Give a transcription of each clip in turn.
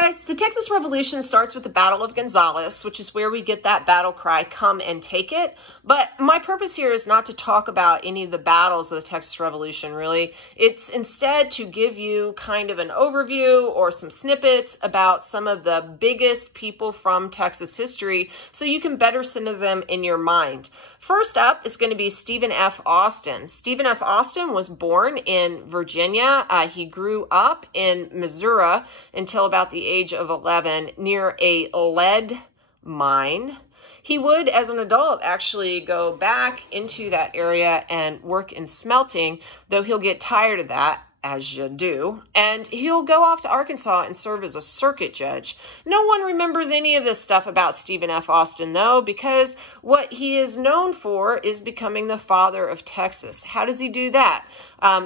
guys, the Texas Revolution starts with the Battle of Gonzales, which is where we get that battle cry, "Come and take it." But my purpose here is not to talk about any of the battles of the Texas Revolution, really. It's instead to give you kind of an overview or some snippets about some of the biggest people from Texas history so you can better center them in your mind. First up is going to be Stephen F. Austin. Stephen F. Austin was born in Virginia. He grew up in Missouri until about the age of 11 near a lead mine. He would, as an adult, actually go back into that area and work in smelting, though he'll get tired of that, as you do, and he'll go off to Arkansas and serve as a circuit judge. No one remembers any of this stuff about Stephen F. Austin, though, because what he is known for is becoming the father of Texas. How does he do that?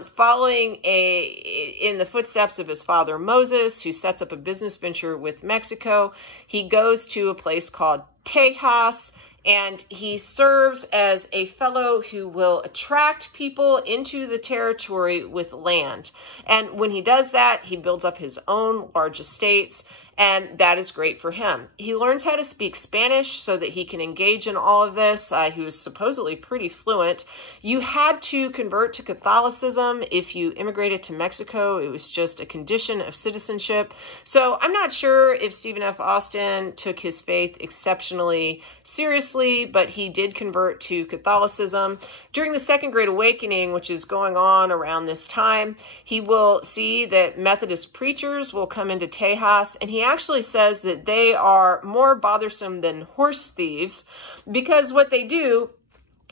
Following in the footsteps of his father Moses, who sets up a business venture with Mexico, he goes to a place called Tejas, and he serves as a fellow who will attract people into the territory with land. And when he does that, he builds up his own large estates, and that is great for him. He learns how to speak Spanish so that he can engage in all of this. He was supposedly pretty fluent. You had to convert to Catholicism if you immigrated to Mexico. It was just a condition of citizenship. So I'm not sure if Stephen F. Austin took his faith exceptionally seriously, but he did convert to Catholicism. During the Second Great Awakening, which is going on around this time, he will see that Methodist preachers will come into Tejas, and he actually says that they are more bothersome than horse thieves because what they do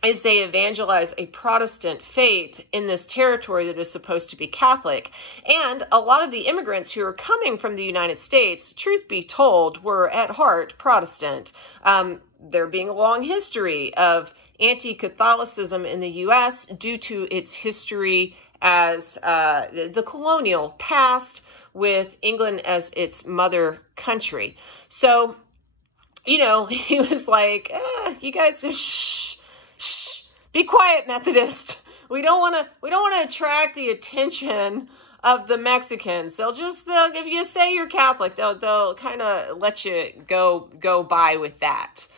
is they evangelize a Protestant faith in this territory that is supposed to be Catholic. And a lot of the immigrants who are coming from the United States, truth be told, were at heart Protestant. There being a long history of anti-Catholicism in the U.S. due to its history as the colonial past, with England as its mother country. So, you know, he was like, you guys, shh, be quiet, Methodist. We don't want to attract the attention of the Mexicans. If you say you're Catholic, they'll kind of let you go by with that.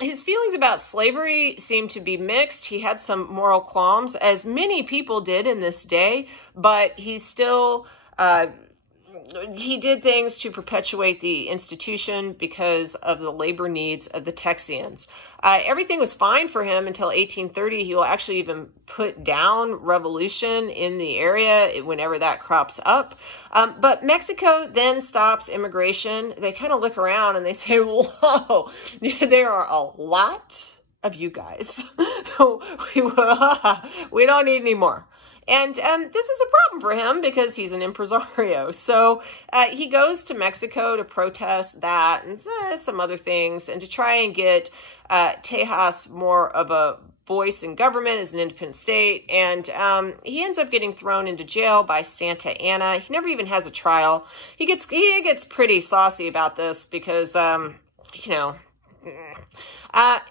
His feelings about slavery seem to be mixed. He had some moral qualms, as many people did in this day, but he still he did things to perpetuate the institution because of the labor needs of the Texians. Everything was fine for him until 1830. He will actually even put down revolution in the area whenever that crops up. But Mexico then stops immigration. They kind of look around and they say, whoa, there are a lot of you guys. We don't need any more. And this is a problem for him because he's an impresario. So he goes to Mexico to protest that and some other things and to try and get Tejas more of a voice in government as an independent state. And he ends up getting thrown into jail by Santa Anna. He never even has a trial. He gets pretty saucy about this because,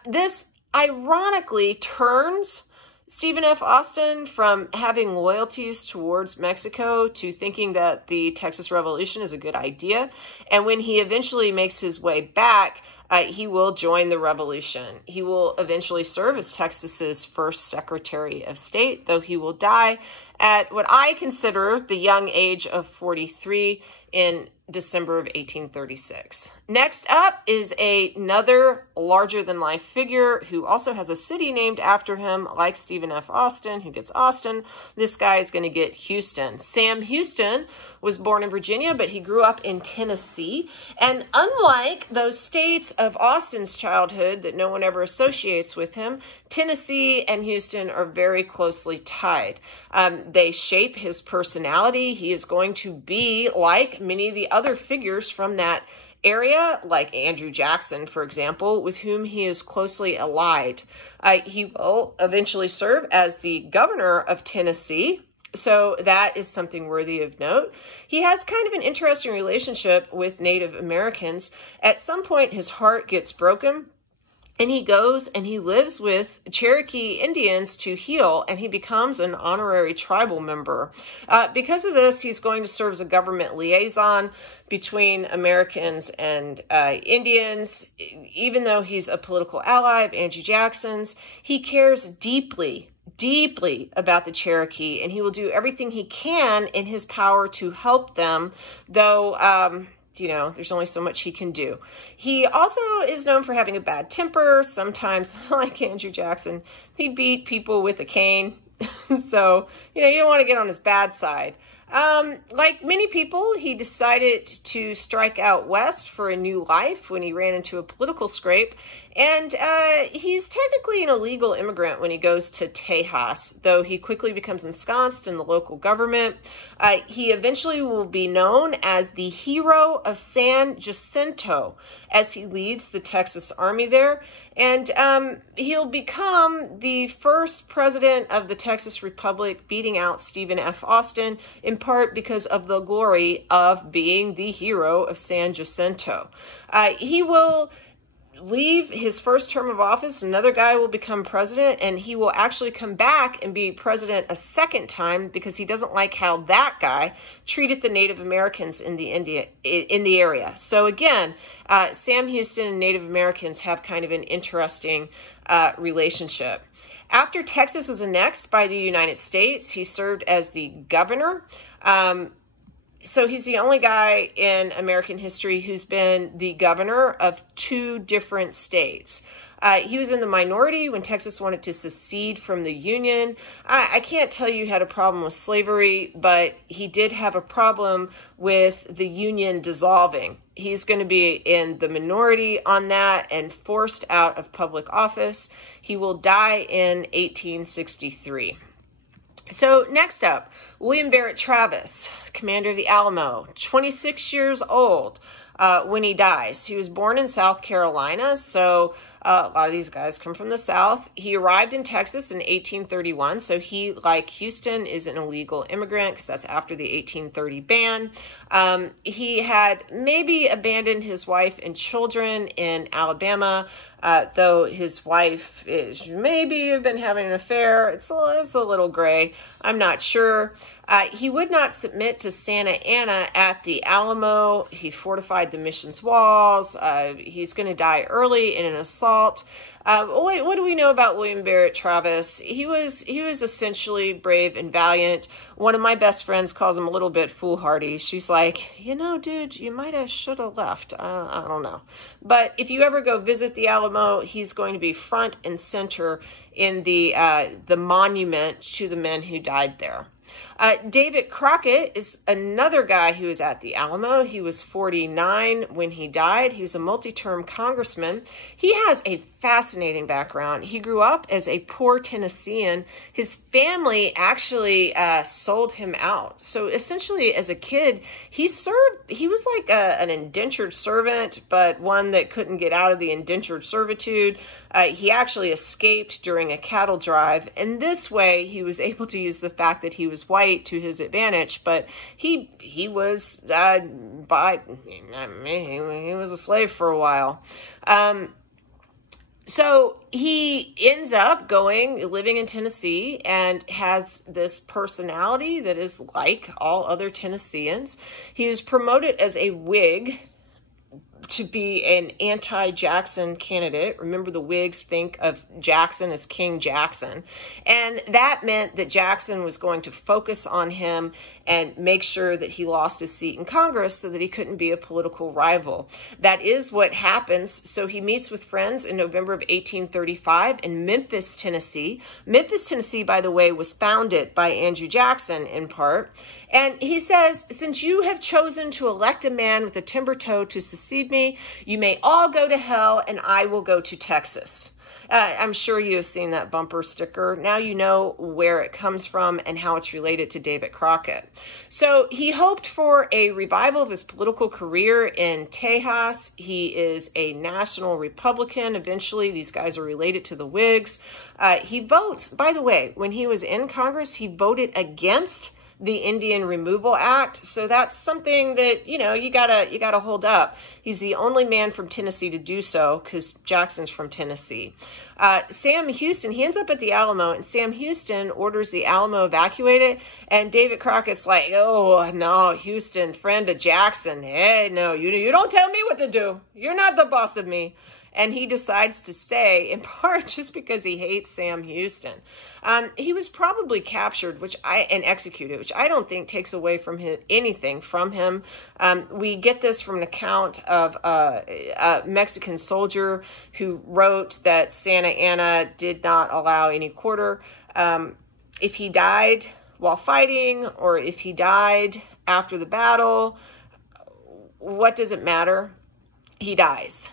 this ironically turns Stephen F. Austin from having loyalties towards Mexico to thinking that the Texas Revolution is a good idea. And when he eventually makes his way back, he will join the revolution. He will eventually serve as Texas's first Secretary of State, though he will die at what I consider the young age of 43 in December of 1836. Next up is another larger-than-life figure who also has a city named after him, like Stephen F. Austin, who gets Austin. This guy is going to get Houston. Sam Houston was born in Virginia, but he grew up in Tennessee. And unlike those states of Austin's childhood that no one ever associates with him, Tennessee and Houston are very closely tied. They shape his personality. He is going to be like many of the other figures from that area, like Andrew Jackson, for example, with whom he is closely allied. He will eventually serve as the governor of Tennessee, so that is something worthy of note. He has kind of an interesting relationship with Native Americans. At some point, his heart gets broken, And he goes and he lives with Cherokee Indians to heal, and he becomes an honorary tribal member. Because of this, he's going to serve as a government liaison between Americans and Indians. Even though he's a political ally of Andrew Jackson's, he cares deeply about the Cherokee, and he will do everything he can in his power to help them, though there's only so much he can do. He also is known for having a bad temper. Sometimes, like Andrew Jackson, he beat people with a cane. So, you don't want to get on his bad side. Like many people, he decided to strike out west for a new life when he ran into a political scrape. And he's technically an illegal immigrant when he goes to Tejas, though he quickly becomes ensconced in the local government. He eventually will be known as the hero of San Jacinto as he leads the Texas Army there. And he'll become the first president of the Texas Republic, beating out Stephen F. Austin, in part because of the glory of being the hero of San Jacinto. He will leave his first term of office, another guy will become president, and he will actually come back and be president a second time because he doesn't like how that guy treated the Native Americans in the area. So again, Sam Houston and Native Americans have kind of an interesting relationship. After Texas was annexed by the United States, he served as the governor. So he's the only guy in American history who's been the governor of 2 different states. He was in the minority when Texas wanted to secede from the Union. I can't tell you he had a problem with slavery, but he did have a problem with the Union dissolving. He's going to be in the minority on that and forced out of public office. He will die in 1863. So next up, William Barrett Travis, commander of the Alamo, 26 years old when he dies. He was born in South Carolina, so a lot of these guys come from the South. He arrived in Texas in 1831, so he, like Houston, is an illegal immigrant because that's after the 1830 ban. He had maybe abandoned his wife and children in Alabama, though his wife is maybe have been having an affair. It's a little gray. I'm not sure. He would not submit to Santa Anna at the Alamo. He fortified the mission's walls. He's going to die early in an assault. What do we know about William Barrett Travis? He was essentially brave and valiant. One of my best friends calls him a little bit foolhardy. She's like, dude, you might have should have left. I don't know. But if you ever go visit the Alamo, he's going to be front and center in the monument to the men who died there. David Crockett is another guy who was at the Alamo. He was 49 when he died. He was a multi-term congressman. He has a fascinating background. He grew up as a poor Tennessean. His family actually sold him out. So essentially, as a kid, he was like an indentured servant, but one that couldn't get out of the indentured servitude. He actually escaped during a cattle drive, and this way he was able to use the fact that he was white to his advantage. But he was he was a slave for a while. So he ends up living in Tennessee and has this personality that is like all other Tennesseans. He was promoted as a Whig to be an anti-Jackson candidate. Remember, the Whigs think of Jackson as King Jackson. And that meant that Jackson was going to focus on him and make sure that he lost his seat in Congress so that he couldn't be a political rival. That is what happens. So he meets with friends in November of 1835 in Memphis, Tennessee. Memphis, Tennessee, by the way, was founded by Andrew Jackson in part. And he says, since you have chosen to elect a man with a timber toe to succeed me, you may all go to hell and I will go to Texas. I'm sure you have seen that bumper sticker. Now you know where it comes from and how it's related to David Crockett. So he hoped for a revival of his political career in Tejas. He is a national Republican. Eventually, these guys are related to the Whigs. He votes, by the way, when he was in Congress, he voted against the Indian Removal Act. So that's something that, you know, you gotta hold up. He's the only man from Tennessee to do so, because Jackson's from Tennessee. Sam Houston, he ends up at the Alamo, and Sam Houston orders the Alamo evacuated, and David Crockett's like, oh, no, Houston, friend of Jackson. Hey, no, you don't tell me what to do. You're not the boss of me. And he decides to stay, in part just because he hates Sam Houston. He was probably captured and executed, which I don't think takes away from anything from him. We get this from an account of a Mexican soldier who wrote that Santa Anna did not allow any quarter. If he died while fighting, or if he died after the battle, what does it matter? He dies.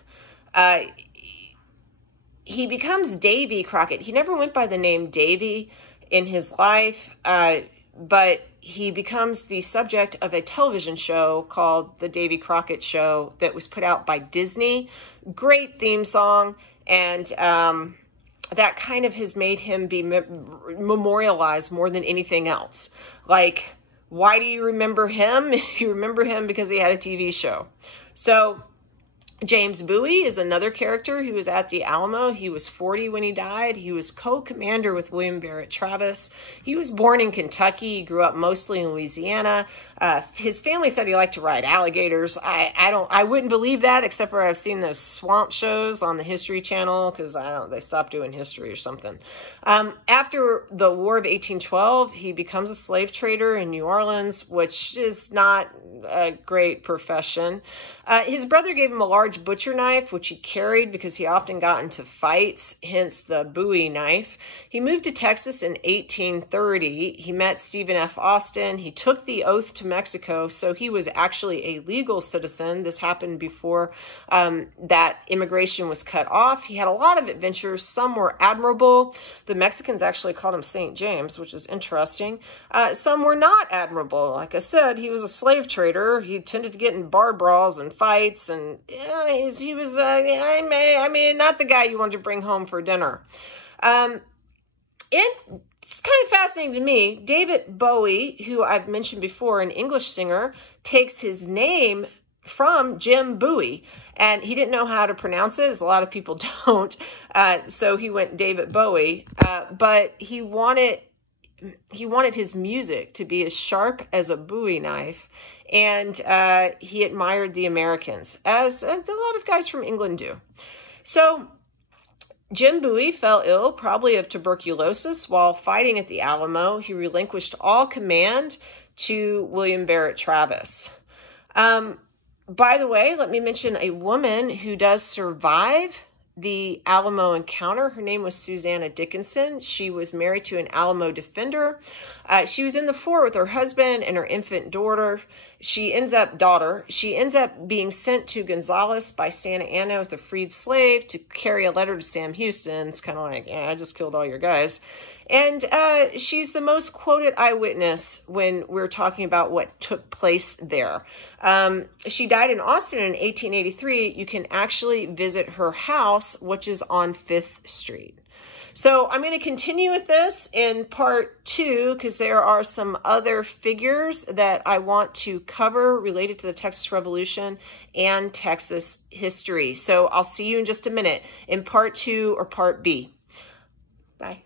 He becomes Davy Crockett. He never went by the name Davy in his life, but he becomes the subject of a television show called The Davy Crockett Show that was put out by Disney. Great theme song, and that kind of has made him be memorialized more than anything else. Like, why do you remember him? You remember him because he had a TV show. So James Bowie is another character who was at the Alamo. He was 40 when he died. He was co-commander with William Barrett Travis. He was born in Kentucky. He grew up mostly in Louisiana. His family said he liked to ride alligators. I wouldn't believe that, except for I've seen those swamp shows on the History Channel, because they stopped doing history or something. After the War of 1812, he becomes a slave trader in New Orleans, which is not a great profession. His brother gave him a large butcher knife, which he carried because he often got into fights, hence the Bowie knife. He moved to Texas in 1830. He met Stephen F. Austin. He took the oath to Mexico, so he was actually a legal citizen. This happened before that immigration was cut off. He had a lot of adventures. Some were admirable. The Mexicans actually called him St. James, which is interesting. Some were not admirable. Like I said, he was a slave trader. He tended to get in bar brawls and fights, and he was, I mean, not the guy you want to bring home for dinner. It's kind of fascinating to me. David Bowie, who I've mentioned before, an English singer, takes his name from Jim Bowie, and he didn't know how to pronounce it, as a lot of people don't. So he went David Bowie, but he wanted his music to be as sharp as a Bowie knife, and he admired the Americans, as a lot of guys from England do. So Jim Bowie fell ill, probably of tuberculosis, while fighting at the Alamo. He relinquished all command to William Barrett Travis. By the way, let me mention a woman who does survive the Alamo encounter. Her name was Susanna Dickinson. She was married to an Alamo defender. She was in the fort with her husband and her infant daughter. She ends up being sent to Gonzales by Santa Anna with a freed slave to carry a letter to Sam Houston. It's kind of like, yeah, I just killed all your guys. And she's the most quoted eyewitness when we're talking about what took place there. She died in Austin in 1883. You can actually visit her house, which is on 5th Street. So I'm going to continue with this in part 2, because there are some other figures that I want to cover related to the Texas Revolution and Texas history. So I'll see you in just a minute in part 2 or part B. Bye.